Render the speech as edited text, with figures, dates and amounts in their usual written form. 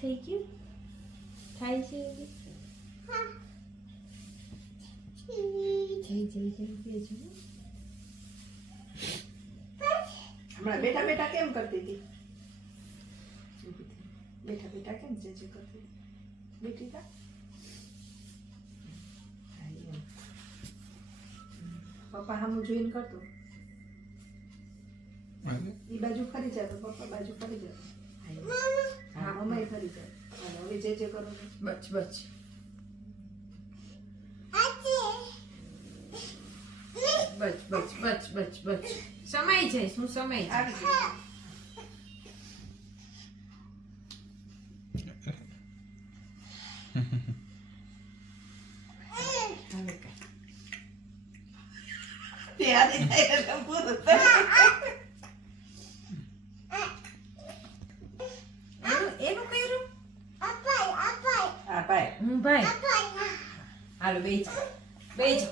થઈ ગયું થાય છે જઈ બેજો હમણાં બેઠા બેઠા કેમ કરતી હતી? બેઠા બેઠા કેમ જે કરતી હતી? બેઠી તા પપ્પા સામું જોઈને કરતો. એ બાજુ ફરી જાય તો પપ્પા બાજુ ફરી જાય. હા મમ્મી ફરી જાય. અને હવે જે કરો બચ બચ બચ બચ બચ બચ બચ સમાઈ જાય શું સમાઈ જાય આવી જાય. હવે કાંઈ ત્યારે થાય એટલે પૂરું થાય. એનું કર્યું હા ભાઈ હું ભાઈ હાલો બેજો બેજો